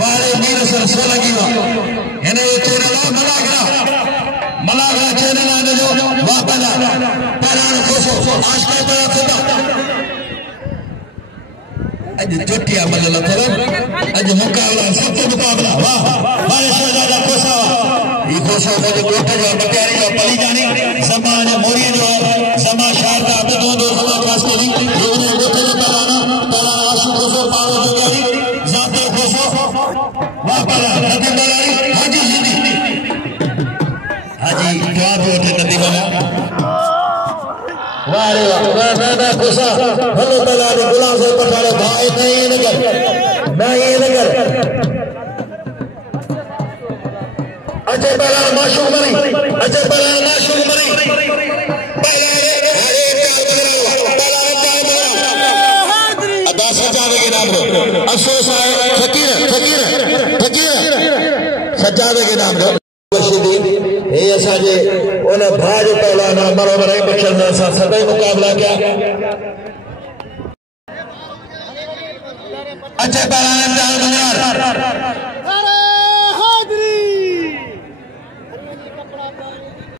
वाले मीर सर सोलंगीवा इन्हें ये चैनल मलागरा चैनल आने जो वापस परान कोसो आजकल बड़ा खुदा आज चोटिया मल्ला थोड़ा आज मुकाबला सबसे मुकाबला वाह वाले शहजादा कोसा ये कोसा को जो कोटे जो बटियारी जो पली जानी समाज मोरी जो समाज शारदा बदों दो समाज खास के लिए ये उन्हें कोटे जो पराना आशु कोसो पारो जो गई जाते कोसो वापस नदी बलाई हाजी जिंदी हाजी जवाब होते नदी बला वारे वाह कोसा हल्लो तला ने गुलाम से पठारे भाई नहीं नगर अजय बला माशूक मरी अदा सजादे के नाम रो अफसोस है फकीर सजादे के नाम रो बशीदीन ये असाजे उन भाज पहलाना बराबर है बचन सा सभी मुकाबला क्या अजय बला